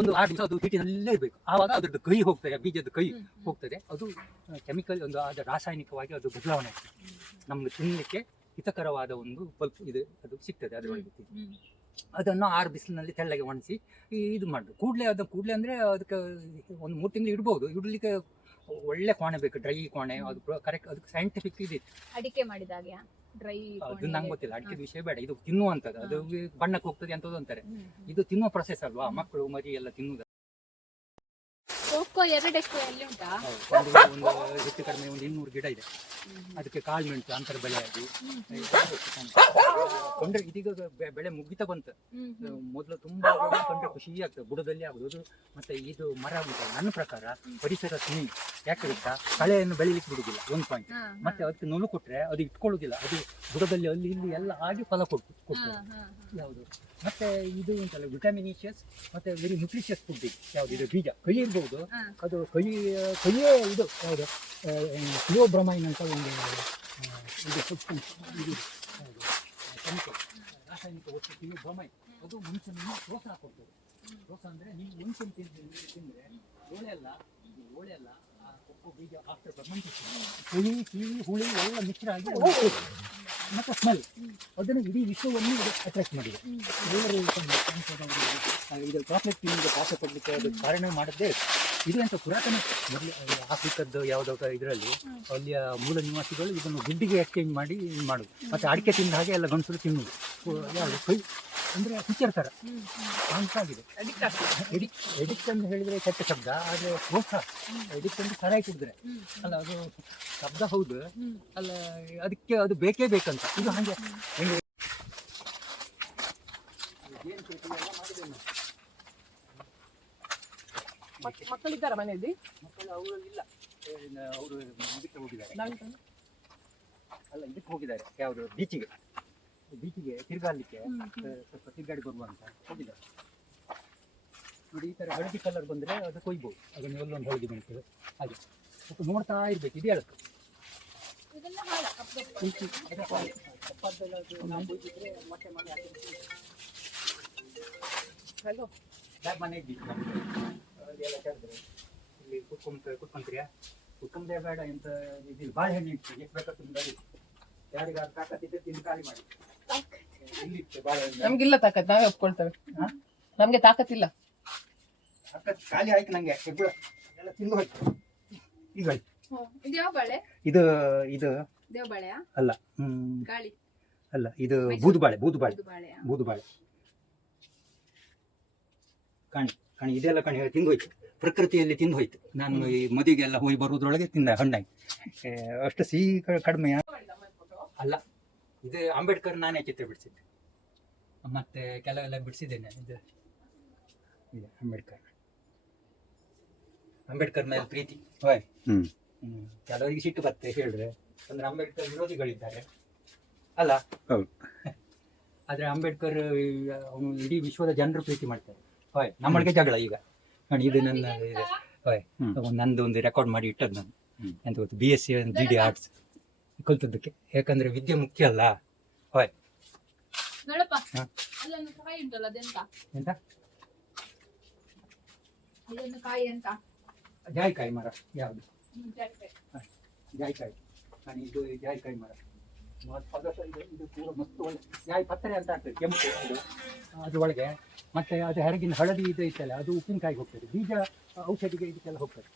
ಒಂದು 6 ದಿವಸ ಅದು ಹೀಟಿನಲ್ಲೇ ಇರಬೇಕು. ಆವಾಗ ಅದ್ರದ್ದು ಕೈ ಹೋಗ್ತದೆ, ಬೀಜದ ಕೈ ಹೋಗ್ತದೆ, ಅದು ಕೆಮಿಕಲ್ ಒಂದು ಅದು ರಾಸಾಯನಿಕವಾಗಿ ಅದು ಬದಲಾವಣೆ ಆಗ್ತದೆ. ನಮ್ಗೆ ತಿನ್ನಲಿಕ್ಕೆ ಹಿತಕರವಾದ ಒಂದು ಪಲ್ಪ್ ಇದು ಅದು ಸಿಗ್ತದೆ ಅದರೊಳಗೆ. ಅದನ್ನು 6 ಬಿಸಿಲಿನಲ್ಲಿ ತೆಳ್ಳಗೆ ಒಣಗಿಸಿ ಇದು ಮಾಡೋದು. ಕೂಡಲೇ ಅಂದರೆ ಅದಕ್ಕೆ ಒಂದು 3 ತಿಂಗಳು ಇಡ್ಬೋದು. ಇಡಲಿಕ್ಕೆ ಒಳ್ಳೆ ಕೋಣೆ ಬೇಕು, ಡ್ರೈ ಕೋಣೆ. ಅದು ಕರೆಕ್ಟ್, ಅದಕ್ಕೆ ಸೈಂಟಿಫಿಕ್ ಇದೆ. ಅಡಿಕೆ ಮಾಡಿದಾಗೆ ಡ್ರೈ ಅದು ನಂಗೆ ಗೊತ್ತಿಲ್ಲ, ಅಡಿಕೆ ವಿಷಯ ಬೇಡ. ಇದು ತಿನ್ನುವಂಥದ್ದು, ಅದು ಬಣ್ಣಕ್ಕೆ ಹೋಗ್ತದೆ ಅಂತದ್ದು ಅಂತಾರೆ. ಇದು ತಿನ್ನುವ ಪ್ರೊಸೆಸ್ ಅಲ್ವಾ, ಮಕ್ಕಳು ಮರಿ ಎಲ್ಲ ತಿನ್ನುವುದು. ಕೋಕೋ 2 ಎಕರೆ ಅಲ್ಲಿ ಉಂಟಾ? ಒಂದು ಹೆಚ್ಚು ಕಡಿಮೆ ಒಂದು 200 ಗಿಡ ಇದೆ. ಅದಕ್ಕೆ ಕಾಳು ಮೆಣಸು ಅಂತರ ಬೆಳೆಯಾಗಿ ಕೊಂಡ್ರೆ ಇದೀಗ ಬೆಳೆ ಮುಗಿತಾ ಬಂತು. ಮೊದಲು ತುಂಬಾ ಕೊಂಡ್ರೆ ಖುಷಿ ಆಗ್ತದೆ, ಬುಡದಲ್ಲಿ ಆಗುದು. ಮತ್ತೆ ಇದು ಮರ ಉಂಟು, ನನ್ನ ಪ್ರಕಾರ ಪರಿಸರ ಸ್ನೇಹಿ. ಯಾಕೆ ಗೊತ್ತಾ, ಕಳೆಯನ್ನು ಬೆಳಿಲಿಕ್ಕೆ ಬಿಡುದಿಲ್ಲ, ಒಂದು ಪಾಯಿಂಟ್. ಮತ್ತೆ ಅದಕ್ಕೆ ನುಲು ಕೊಟ್ರೆ ಅದು ಇಟ್ಕೊಳ್ಳುದಿಲ್ಲ, ಅದು ಬುಡದಲ್ಲಿ ಅಲ್ಲಿ ಇಲ್ಲಿ ಎಲ್ಲ ಆಗಿ ಫಲ ಕೊಡ್ತದೆ. ಯಾವುದು ಮತ್ತೆ ಇದು ಉಂಟಲ್ಲ ವಿಟಮಿನಿಷಿಯಸ್ ಮತ್ತೆ ವೆರಿ ನ್ಯೂಟ್ರಿಷಿಯಸ್ ಫುಡ್. ಯಾವ್ದು ಇದು ಬೀಜ ಕೈ ಇರ್ಬೋದು, ಅದು ಕೈಯೇ ಇದು ಯಾವುದು ಥಿಯೋಬ್ರಮೈನ್ ಅಂತ ಒಂದು ಇದು ಸಬ್ಸ್ಟೆನ್ಸ್, ಇದು ರಾಸಾಯನಿಕ ವಸ್ತು ಥಿಯೋಬ್ರಮೈನ್. ಅದು ಮನುಷ್ಯನನ್ನು ಪ್ರೋತ್ಸಾಹ ಕೊಡ್ತದೆ. ಪ್ರೋತ್ಸಾಹ ಅಂದರೆ ನೀವು ಮನುಷ್ಯನ ತಿಂದರೆ ಓಳೆ ಅಲ್ಲ ಆ ಕೊಕ್ಕೋ ಬೀಜ ಆಫ್ಟರ್ ಫರ್ಮೆಂಟೇಷನ್ ಸಿಹಿ ಹುಳಿ ಎಲ್ಲ ಮಿಶ್ರ ಆಗಿ ಮತ್ತು ಸ್ಮೆಲ್ ಅದನ್ನು ಇಡೀ ವಿಶ್ವವನ್ನು ಅಟ್ರಾಕ್ಟ್ ಮಾಡಿದೆ. ಎಲ್ಲರೂ ಇದು ಚಾಕ್ಲೇಟ್ ತಿಂದು ಪಾಠ ಕೊಡಲಿಕ್ಕೆ ಅದು ಕಾರಣ ಮಾಡದೇ ಇದು ಅಂತ ಪುರಾತನ ಮೊದಲು ಆಫ್ರಿಕದ್ದು ಯಾವುದೋ ಇದರಲ್ಲಿ ಅಲ್ಲಿಯ ಮೂಲ ನಿವಾಸಿಗಳು ಇದನ್ನು ದುಡ್ಡಿಗೆ ಎಕ್ಸ್ಚೇಂಜ್ ಮಾಡಿ ಇದು ಮಾಡೋದು. ಮತ್ತು ಅಡಿಕೆ ತಿಂದ ಹಾಗೆ ಎಲ್ಲ ಗಂಡಸರು ತಿನ್ನೋದು. ಯಾವುದು ಕೈ ಅಂದರೆ ಪಿಕ್ಚರ್ ಥರ ಕಾಣ್ತಾಗಿದೆ. ಎಡಿಕ್ಟ್ ಅಂತ ಹೇಳಿದರೆ ಕೆಟ್ಟ ಶಬ್ದ, ಆದರೆ ಪ್ರೋತ್ಸಾಹ. ಎಡಿಕ್ಟ್ ಅಂತ ಸರಾಯಿ ಕುಡಿದ್ರೆ ಅಲ್ಲ, ಅದು ಶಬ್ದ ಹೌದು ಅಲ್ಲ, ಅದಕ್ಕೆ ಅದು ಬೇಕೇ ಬೇಕಂತ. ಇದು ಹಾಗೆ ಮಕ್ಕಳಿದ್ದಾರ ಮನೆಯಲ್ಲಿ? ಮಕ್ಕಳು ಅವರು ಇಲ್ಲ, ಅವರು ಇದಕ್ಕೆ ಹೋಗಿದ್ದಾರೆ. ಅಲ್ಲ, ಇದಕ್ಕೆ ಹೋಗಿದ್ದಾರೆ, ಯಾವುದು ಬೀಚಿಗೆ ತಿರುಗಾಡಲಿಕ್ಕೆ, ಸ್ವಲ್ಪ ತಿರುಗಾಡಿ ಬರುವಂತ ಹೋಗಿದ್ದಾರೆ. ನೋಡಿ, ಈ ಥರ ಹಳದಿ ಕಲರ್ ಬಂದರೆ ಅದು ಕೊಯ್ಬೋದು. ಅದನ್ನು ಎಲ್ಲೊಂದು ಹಳದಿ ಬರ್ತದೆ ಹಾಗೆ ಸ್ವಲ್ಪ ನೋಡ್ತಾ ಇರಬೇಕು. ಇದು ಹೇಳುತ್ತೆ ಹಲೋ ಮನೆ ಇದ್ದಿತ್ತು ನಮಗೆ. ಅದೆಲ್ಲ ಕೇಳಿದ್ರೆ ಇಲ್ಲಿ ಕುತ್ಕೊಂಡ್ರೆ ಬೇಡ ಎಂತ ಇದು ಬಾಳೆಹಣ್ಣು ಇತ್ತು, ಎಷ್ಟು ಬೇಕಾಗ್ತದೆ ಯಾರಿಗಾದ್ರು ತಾಕತ್ತಿದ್ದರೆ ತಿಂದು ಖಾಲಿ ಮಾಡಿ. ಇಲ್ಲಿತ್ತು ಬಾಳೆಹಣ್ಣು. ನಮ್ಗಿಲ್ಲ ತಾಕತ್, ನಾವೇ ಒಪ್ಕೊಳ್ತೇವೆ. ನಮ್ಗೆ ತಾಕತ್ತಿಲ್ಲ. ತಾಕತ್ತು ಖಾಲಿ ಆಯ್ತು ನಂಗೆ, ಎಲ್ಲ ತಿಂದು ಹೋಯ್ತು. ಈಗ ಇದು ಯಾವ ಬಾಳೆ? ಇದು ದೇವ ಬಾಳೆಯಾ? ಅಲ್ಲ, ಗಾಳಿ ಅಲ್ಲ, ಇದು ಬೂದುಬಾಳೆ. ಬಾಳೆಯಾ? ಕಣಿ ಇದೆಲ್ಲ ಕಣಿ ತಿಂದು ಹೋಯ್ತು, ಪ್ರಕೃತಿಯಲ್ಲಿ ತಿಂದು ಹೋಯ್ತು. ನಾನು ಈ ಮದುವೆಗೆಲ್ಲ ಹೋಗಿ ಬರೋದ್ರೊಳಗೆ ತಿಂದ ಹಣ್ಣಾಗಿ. ಅಷ್ಟು ಸಿಹಿ ಕಡಿಮೆ ಅಲ್ಲ. ಇದು ಅಂಬೇಡ್ಕರ್ ನಾನೇ ಚಿತ್ರ ಬಿಡಿಸಿದ್ದೆ, ಮತ್ತೆ ಕೆಲವೆಲ್ಲ ಬಿಡಿಸಿದ್ದೇನೆ. ಇದು ಅಂಬೇಡ್ಕರ್ ಮೇಲೆ ಪ್ರೀತಿ. ಕೆಲವರಿಗೆ ಸಿಟ್ಟು ಬರುತ್ತೆ ಹೇಳಿದ್ರೆ, ಅಂದ್ರೆ ಅಂಬೇಡ್ಕರ್ ವಿರೋಧಿಗಳಿದ್ದಾರೆ ಅಲ್ಲ. ಆದ್ರೆ ಅಂಬೇಡ್ಕರ್ ಅವನು ಇಡೀ ವಿಶ್ವದ ಜನರು ಪ್ರೀತಿ ಮಾಡ್ತಾರೆ. ನಮ್ಮೊಳಗೆ ಜಗಳ ಈಗ ನೋಡಿ. ಇದು ನನ್ನ ಇದೆ ನಂದು ಒಂದು ರೆಕಾರ್ಡ್ ಮಾಡಿ ಇಟ್ಟದ್ದು ನಾನು. ಎಂತ ಗೊತ್ತು, BSc GD ಆರ್ಟ್ಸ್ ಕಲ್ತದ್ದಕ್ಕೆ. ಯಾಕಂದ್ರೆ ವಿದ್ಯೆ ಮುಖ್ಯ ಅಲ್ಲ. ನೋಡಪ್ಪ, ಅಲ್ಲೊಂದು ಕಾಯಿ ಉಂಟಲ್ಲ, ಅದೆಂತ? ಎಂತ? ಇದೊಂದು ಕಾಯಿ ಅಂತ. ಜಾಯಿಕಾಯಿ ಮರ. ಯಾವುದು? ಜಾಯಿಕಾಯಿ. ಜಾಯಿಕಾಯಿ. ನಾನು ಇದು ಜಾಯಿಕಾಯಿ ಮರ. ಇದು ಪೂರ ಮಸ್ತ್ ಒಳ್ಳೆ ಜಾಯಿ ಪತ್ರೆ ಅಂತ ಆಗ್ತದೆ, ಕೆಂಪು ಇದು ಅದ್ರೊಳಗೆ. ಮತ್ತೆ ಅದು ಹೊರಗಿನ ಹಳದಿ ಇದು ಐತಲ್ಲ, ಅದು ಉಪ್ಪಿನಕಾಯಿಗೆ ಹೋಗ್ತದೆ. ಬೀಜ ಔಷಧಿಗೆ ಇದಕ್ಕೆಲ್ಲ ಹೋಗ್ತದೆ.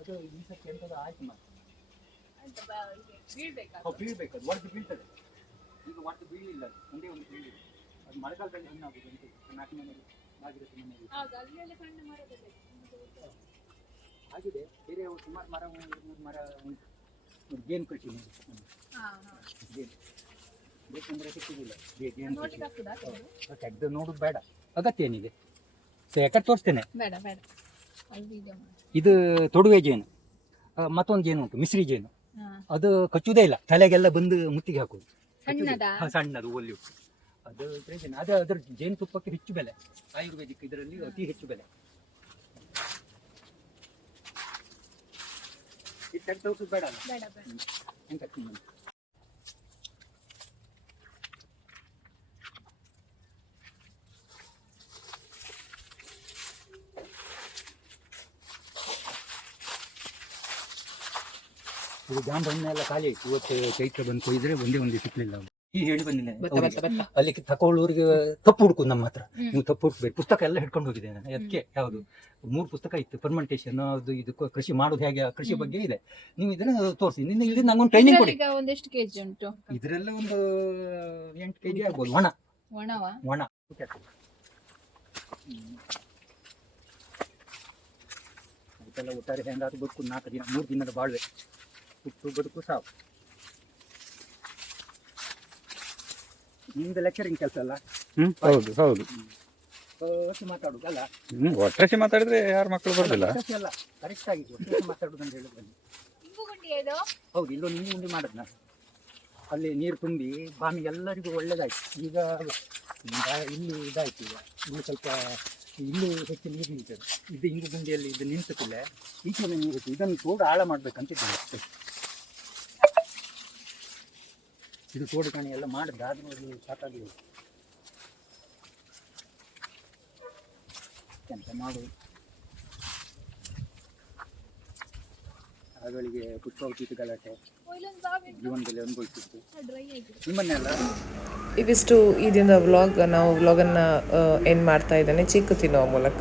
ಅದು ಈ ಸತಿ ಎಂಥದ್ದು ಆಯ್ತು ಮಾತ್ರ ಬೀಳ್ಬೇಕು. ಅದು ಒಡೆದು ಬೀಳ್ತದೆ. ಈಗ ಒಡೆದು ಬೀಳಿಲ್ಲ, ಒಂದೇ ಒಂದು ಬೀಳಿಲ್ಲ. ಅದು ಮಳೆಗಾಲದಲ್ಲಿ ಹಣ್ಣಾಗುದು ಅಂತ 4 ಮನೆಯಲ್ಲಿ ಭಾಗೀರಥಿ ಮನೆಯಲ್ಲಿ ಆಗಿದೆ. ಬೇರೆ ಸುಮಾರು ಮರ ಉಂಟು. ಜೇನು ಕೃಷಿ ನೋಡಿ, ಜೇನು ಬೇಕಂದ್ರೆ ಸಿಕ್ಕಿದಿಲ್ಲ. ಜೇನು ಕೃಷಿ ತೆಗೆದು ನೋಡೋದು ಬೇಡ, ಅಗತ್ಯ ಏನಿದೆ. ಯಾಕಂದ್ರೆ ತೋರಿಸ್ತೇನೆ. ಇದು ತೊಡುವೆ ಜೇನು. ಮತ್ತೊಂದು ಜೇನು ಉಂಟು, ಮಿಶ್ರಿ ಜೇನು. ಅದು ಕಚ್ಚುವುದೇ ಇಲ್ಲ, ತಲೆಗೆಲ್ಲ ಬಂದು ಮುತ್ತಿಗೆ ಹಾಕೋದು. ಸಣ್ಣದು ಒಲ್ಲಿ ಅದು ಪ್ರಯೋಜನ. ಅದ್ರ ಜೇನು ತುಪ್ಪಕ್ಕೆ ಹೆಚ್ಚು ಬೆಲೆ, ಆಯುರ್ವೇದಿಕ್ ಇದರಲ್ಲಿ ಅತಿ ಹೆಚ್ಚು ಬೆಲೆ. ತೆಗ್ದು ಬೇಡ ಅಲ್ಲ? ಬೇಡ ಬೇಡ. ಎಂತ ತಿನ್ನೋದು? ಇದು ಜಾಂಬಣ್ಣೆ ಎಲ್ಲ ಖಾಲಿ ಆಯ್ತು. ಇವತ್ತು ಚೈತ್ರ ಬಂದು ಕೊಯ್ದ್ರೆ ಒಂದೇ ಒಂದು ಸಿಕ್ಲಿಲ್ಲ. ಈ ಹೇಳಿ ಬಂದಿದ್ದೇನೆ ಅವ್ರಿಗೆ. ಅಲ್ಲಿ ತಕೊಳ್ಳೋರಿಗೆ ತಪ್ಪು ಹುಡುಕು ನಮ್ಮ ಹತ್ರ. ನೀವು ತಪ್ಪು ಹುಡುಕ್ಬೇಕು. ಪುಸ್ತಕ ಎಲ್ಲ ಹಿಡ್ಕೊಂಡು ಹೋಗಿದ್ದೇನೆ ನಾನು. ಅದಕ್ಕೆ ಯಾವುದು 3 ಪುಸ್ತಕ ಇತ್ತು. ಫರ್ಮೆಂಟೇಷನ್ ಅದು ಇದು ಕೃಷಿ ಮಾಡೋದು ಹೇಗೆ, ಕೃಷಿ ಬಗ್ಗೆ ಇದೆ. ನೀವು ಇದನ್ನ ತೋರಿಸಿ. ನಿನ್ನ ಇಲ್ಲಿ ನಂಗೊಂದು ಟ್ರೈನಿಂಗ್ ಕೊಡಿ. ಈಗ ಒಂದೆಷ್ಟು ಕೆಜಿ ಉಂಟು? ಇದರೆಲ್ಲ ಒಂದು 8 kg ಆಗ್ಬೋದು. ಒಣವಾ? ಒಣ ಅದಕ್ಕೆಲ್ಲ ಒಟ್ಟಾರೆ ಹೆಂಗಾದ್ರು ಬದುಕು 4 ದಿನ 3 ದಿನದ ಬಾಳ್ವೆ. ಹುಟ್ಟು ಬದುಕು ಸಾಕು. ನಿಮ್ದು ಲೆಕ್ಚರಿಂಗ್ ಕೆಲಸ ಅಲ್ಲ? ಹೌದು ಹೌದು. ಒಟ್ಟು ಮಾತಾಡುದು ಅಲ್ಲ? ಒಟ್ಟಾಸಿ ಮಾತಾಡಿದ್ರೆ ಯಾರ ಮಕ್ಕಳು ಬರೋದಿಲ್ಲ. ಅಲ್ಲ, ಕರೆಕ್ಟ್ ಆಗಿ ಒಟ್ಟು ಮಾತಾಡುದು ಅಂತ ಹೇಳಿದ್ರು. ಇಂಗು ಗುಂಡಿ ಇದು? ಹೌದು, ಇಲ್ಲೊಂದು ನೀರು ಉಂಡಿ ಮಾಡೋದು ನಾನು. ಅಲ್ಲಿ ನೀರು ತುಂಬಿ ಬಾಮಿ ಎಲ್ಲರಿಗೂ ಒಳ್ಳೇದಾಯ್ತು. ಈಗ ಇಲ್ಲಿ ಇದಾಯ್ತು. ಈಗ ಇಲ್ಲಿ ಸ್ವಲ್ಪ ಇಲ್ಲೂ ಹೆಚ್ಚು ನೀರು ನಿಂತದೆ. ಇದು ಇಂಗು ಗುಂಡಿಯಲ್ಲಿ ಇದು ನಿಂತಿಲ್ಲ. ಈಚೆ ನೀರು ಇದನ್ನು ತೋಡು ಆಳ ಮಾಡ್ಬೇಕಂತಿದ್ದೇನೆ ಅಷ್ಟೇ. ಇದು ತೋಡು ಕಾಣಿ ಎಲ್ಲ ಮಾಡಿದ್ರೆ ಆದ್ರೂ ಸಾಕಾಗಿ ಎಂತ ಮಾಡೋದು. ಆಗಳಿಗೆ ಪುಷ್ಪವತಿತ್ತು ಗಲಾಟೆ ಜೀವನದಲ್ಲಿ ಅನುಭವಿಸಿತ್ತು. ನಿಮ್ಮನ್ನೆಲ್ಲ ಇವಿಷ್ಟು ಈ ದಿನದ ವ್ಲಾಗ್. ನಾವು ವ್ಲಾಗನ್ನು ಎಂಡ್ ಮಾಡ್ತಾ ಇದ್ದೇನೆ ಚಿಕ್ಕು ತಿನ್ನುವ ಮೂಲಕ.